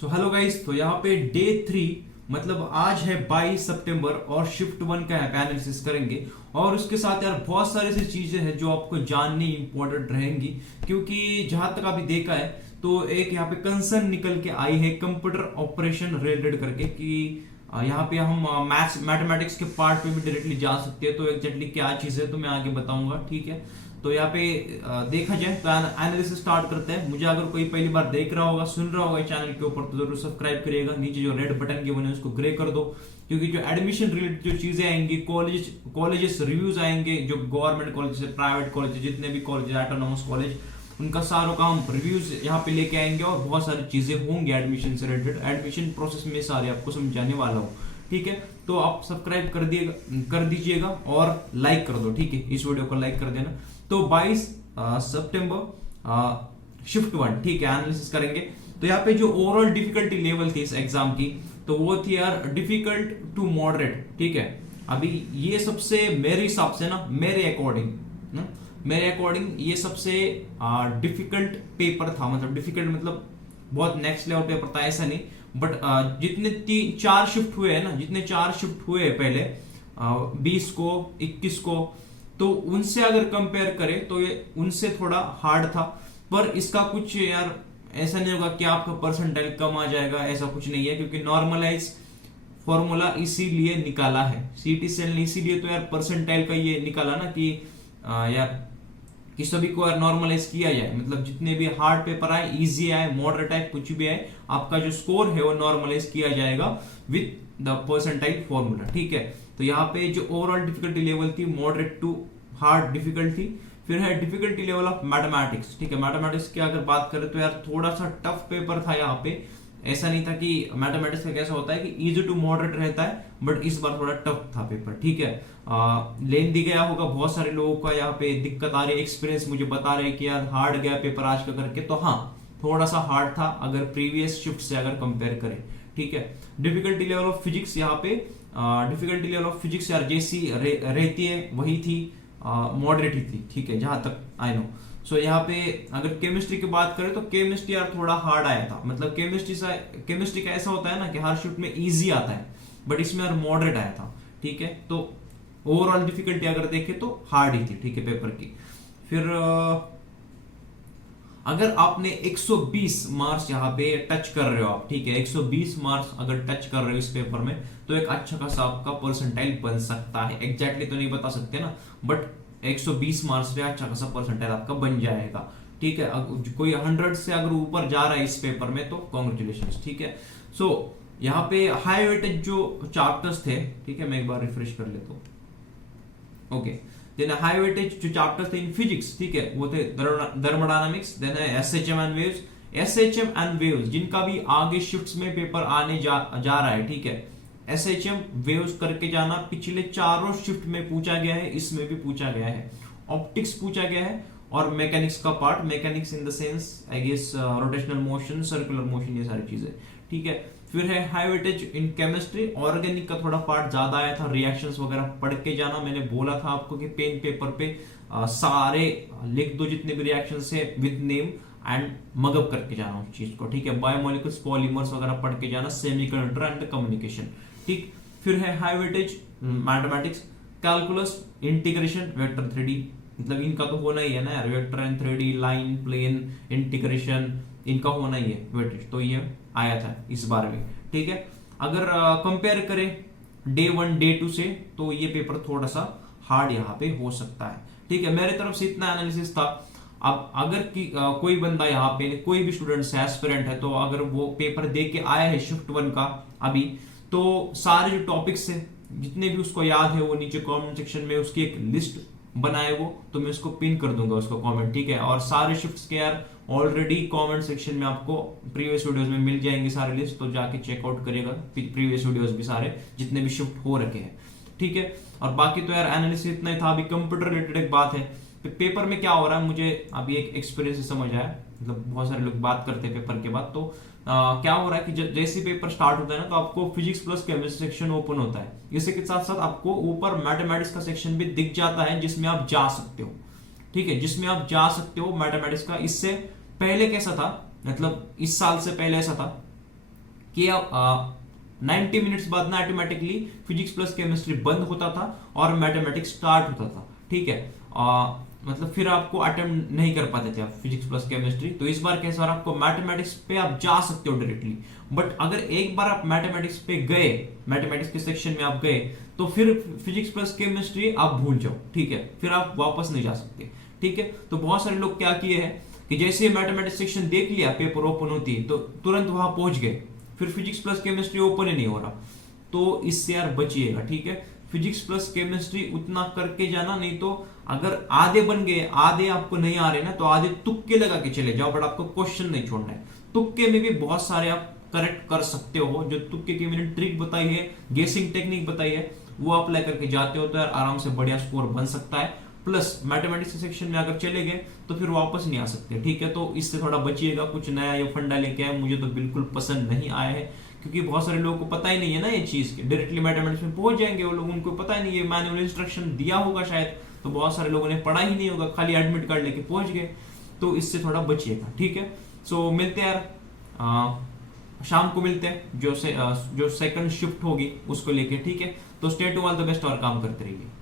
So hello guys, तो यहाँ पे डे 3 मतलब आज है 22 सितंबर और शिफ्ट 1 का एनालिसिस करेंगे। और उसके साथ यार बहुत सारी ऐसी चीजें हैं जो आपको जाननी इंपॉर्टेंट रहेंगी, क्योंकि जहां तक अभी देखा है तो एक यहाँ पे कंसर्न निकल के आई है कंप्यूटर ऑपरेशन रिलेटेड करके कि यहाँ पे हम मैथ्स मैथमेटिक्स के पार्ट पे भी डायरेक्टली जा सकते हैं। तो एग्जैक्टली क्या चीज है तो मैं आगे बताऊंगा, ठीक है। तो यहाँ पे देखा जाए तो एनालिसिस स्टार्ट करते हैं। मुझे अगर कोई पहली बार देख रहा होगा, सुन रहा होगा चैनल के ऊपर, तो जरूर सब्सक्राइब करिएगा। नीचे जो रेड बटन के बने उसको ग्रे कर दो, क्योंकि जो एडमिशन रिलेटेड जो चीजें आएंगी, कॉलेजेस रिव्यूज आएंगे, जो गवर्नमेंट कॉलेज प्राइवेट कॉलेज जितने भी कॉलेज ऑटोनॉमस कॉलेज, उनका सारों का हम रिव्यूज यहाँ पे लेके आएंगे और बहुत सारी चीजें होंगी एडमिशन से रिलेटेड। एडमिशन प्रोसेस में सारे आपको समझाने वाला हूँ, ठीक है। तो आप सब्सक्राइब कर दीजिएगा और लाइक कर दो, ठीक है। इस वीडियो को लाइक कर देना। तो 22 सितंबर शिफ्ट 1, ठीक है, एनालिसिस करेंगे। तो यहाँ पे जो ओवरऑल डिफिकल्टी लेवल थी इस एग्जाम की, तो वो थी यार डिफिकल्ट टू मॉडरेट, ठीक है। अभी ये सबसे मेरे हिसाब से ना, मेरे अकॉर्डिंग ये सबसे डिफिकल्ट पेपर था। मतलब डिफिकल्ट मतलब बहुत नेक्स्ट लेवल पेपर था ऐसा नहीं, बट जितने 4 शिफ्ट हुए हैं ना, जितने 4 शिफ्ट हुए हैं पहले 20 को 21 को, तो उनसे अगर कंपेयर करें तो ये उनसे थोड़ा हार्ड था। पर इसका कुछ यार ऐसा नहीं होगा कि आपका परसेंटाइल कम आ जाएगा, ऐसा कुछ नहीं है, क्योंकि नॉर्मलाइज फॉर्मूला इसीलिए निकाला है सीटी सेल ने, इसीलिए तो यार परसेंटाइल का ये निकाला ना कि यार कि सभी को नॉर्मलाइज किया जाए। मतलब जितने भी हार्ड पेपर आए, इजी आए, मॉडरेट आए, कुछ भी आए, आपका जो स्कोर है वो नॉर्मलाइज किया जाएगा विद द परसेंटाइल फॉर्मूला, ठीक है। तो यहाँ पे जो ओवरऑल डिफिकल्टी लेवल थी मॉडरेट टू हार्ड डिफिकल्टी। फिर है डिफिकल्टी लेवल ऑफ मैथमेटिक्स, ठीक है। मैथमेटिक्स की अगर बात करें तो यार थोड़ा सा टफ पेपर था यहाँ पे। ऐसा नहीं था कि मैथमेटिक्स का कैसा होता है कि इजी टू मॉडरेट रहता है, बट इस बार थोड़ा टफ था पेपर, ठीक है। लेन दी गया होगा, बहुत सारे लोगों का यहाँ पे दिक्कत आ रही है, एक्सपीरियंस मुझे बता रहे हैं कि यार हार्ड गया पेपर आज का करके। तो हाँ, थोड़ा सा हार्ड था अगर प्रीवियस शिफ्ट से अगर कंपेयर करें, ठीक है। डिफिकल्टी लेवल ऑफ फिजिक्स यहाँ पे डिफिकल्टी लेवल ऑफ फिजिक्स यार जैसी रहती है वही थी, मॉडरेट ही थी, ठीक है, जहां तक आई नो। सो यहाँ पे अगर केमिस्ट्री की बात करें तो केमिस्ट्री यार थोड़ा हार्ड आया था। मतलब केमिस्ट्री का ऐसा होता है ना कि हर शिफ्ट में इजी आता है, बट इसमें यार मॉडरेट आया था, ठीक है। तो ओवरऑल डिफिकल्टी अगर देखें तो हार्ड ही थी, ठीक है, पेपर की। फिर अगर आपने 120 मार्क्स यहाँ पे टच कर रहे हो आप, ठीक है, 120 मार्क्स अगर टच कर रहे हो इस पेपर में, तो एक अच्छा खासा आपका परसेंटाइल बन सकता है। एग्जैक्टली तो नहीं बता सकते ना, बट 120 मार्क्स पे अच्छा खासा परसेंटाइल आपका बन जाएगा, ठीक है। कोई 100 से अगर ऊपर जा रहा है इस पेपर में तो कॉन्ग्रेचुलेशन, ठीक है। सो यहाँ पे हाई वेटेज जो चैप्टर्स थे, ठीक है, मैं एक बार रिफ्रेश कर लेता हूँ। ओके, देन हाई वेटेज जो चैप्टर्स थे इन फिजिक्स, ठीक है, वो थे थर्मोडायनामिक्स, देन है एसएचएम एंड वेव्स, जिनका भी आगे शिफ्ट्स में पेपर आने जा रहा है, ठीक है। एसएचएम वेव्स करके जाना पिछले चारों शिफ्ट में पूछा गया है, इसमें भी पूछा गया है। ऑप्टिक्स पूछा गया है और मैकेनिक्स का part, mechanics in the sense I guess rotational motion, circular motion, ये सारी चीजें, ठीक है। फिर है high weightage in chemistry, organic का थोड़ा पार्ट ज्यादा आया था, रिएक्शंस वगैरह पढ़ के जाना। मैंने बोला था आपको कि पेन पेपर पे सारे लिख दो जितने भी रिएक्शंस है विद नेम एंड मगअप करके जाना उस चीज को, ठीक है। बायोमोलिकुल्स, पॉलीमर्स वगैरह पढ़ के जाना, सेमीकंडक्टर एंड कम्युनिकेशन, ठीक। फिर है high weightage mathematics, calculus, integration, vector 3D, मतलब इनका तो होना ही है ना यार, vector and 3D, line, plane, integration, इनका होना ही है वेटेज। तो ये आया था इस बार भी, ठीक है। अगर कंपेयर करें डे 1 डे 2 से, तो ये पेपर थोड़ा सा हार्ड यहाँ पे हो सकता है, ठीक है। मेरे तरफ से इतना एनालिसिस था। अब अगर कोई बंदा यहाँ पे, कोई भी स्टूडेंट है, एस्पिरेंट है, तो अगर वो पेपर दे के आया है शिफ्ट 1 का अभी, तो सारे जो टॉपिक्स है जितने भी उसको याद है वो नीचे कमेंट सेक्शन में उसकी एक लिस्ट बनाए वो, तो मैं उसको पिन कर दूंगा उसको कमेंट, ठीक है। और सारे शिफ्ट्स के यार ऑलरेडी कमेंट सेक्शन में आपको प्रीवियस वीडियोस में मिल जाएंगे सारे लिस्ट, तो जाके चेकआउट करिएगा प्रीवियस वीडियोस भी सारे जितने भी शिफ्ट हो रखे हैं, ठीक है। और बाकी तो यार एनालिसिस इतना ही था। अभी कंप्यूटर रिलेटेड एक बात है, पेपर में क्या हो रहा है मुझे अभी एक एक्सपीरियंस से समझ आया। मतलब बहुत सारे लोग बात करते हैं पेपर के बाद, तो क्या हो रहा है कि जैसे पेपर स्टार्ट होता है ना, तो आपको physics plus chemistry section open होता है। इसी के साथ साथ आपको ऊपर मैथमेटिक्स का सेक्शन भी दिख जाता है, जिसमें आप जा सकते हो, ठीक है, जिसमें आप जा सकते हो मैथमेटिक्स का। इससे पहले कैसा था, मतलब इस साल से पहले ऐसा था कि अब 90 मिनट्स बाद ना ऑटोमेटिकली फिजिक्स प्लस केमिस्ट्री बंद होता था और मैथमेटिक्स स्टार्ट होता था, ठीक है। मतलब फिर आपको अटेम्प्ट नहीं कर पाते थे आप फिजिक्स प्लस केमिस्ट्री। तो इस बार कैसा रहा, आपको मैथमेटिक्स पे आप जा सकते हो डायरेक्टली, बट अगर एक बार आप मैथमेटिक्स पे गए, मैथमेटिक्स के सेक्शन में आप गए, तो फिर फिजिक्स प्लस केमिस्ट्री आप भूल जाओ, ठीक है, फिर आप वापस नहीं जा सकते, ठीक है। तो बहुत सारे लोग क्या किए हैं कि जैसे मैथमेटिक्स सेक्शन देख लिया, पेपर ओपन होती है तो तुरंत वहां पहुंच गए, फिर फिजिक्स प्लस केमिस्ट्री ओपन ही नहीं हो रहा। तो इससे यार बचिएगा, ठीक है। फिजिक्स प्लस केमिस्ट्री उतना करके जाना, नहीं तो अगर आधे बन गए, आधे आपको नहीं आ रहे ना, तो आधे तुक्के लगा के चले जाओ, बट आपको क्वेश्चन नहीं छोड़ना है। तुक्के में भी बहुत सारे आप करेक्ट कर सकते हो। जो तुक्के की मैंने ट्रिक बताई है, गेसिंग टेक्निक बताई है, वो अप्लाई करके जाते हो तो यार आराम से बढ़िया स्कोर बन सकता है। प्लस मैथमेटिक्स सेक्शन में अगर चले गए तो फिर वापस नहीं आ सकते, ठीक है। तो इससे थोड़ा बचिएगा। कुछ नया ये फंडा लेके आए, मुझे तो बिल्कुल पसंद नहीं आया है, क्योंकि बहुत सारे लोगों को पता ही नहीं है ना ये चीज के, डायरेक्टली मैथमेटिक्स में पहुंच जाएंगे वो लोग, उनको पता ही नहीं है, मैनुअल इंस्ट्रक्शन दिया होगा शायद, तो बहुत सारे लोगों ने पढ़ा ही नहीं होगा, खाली एडमिट कार्ड लेके पहुंच गए। तो इससे थोड़ा बचिएगा, ठीक है। सो मिलते हैं यार, शाम को मिलते हैं, जो सेकंड शिफ्ट होगी उसको लेके, ठीक है। तो stay to all the best और काम करते रहिए।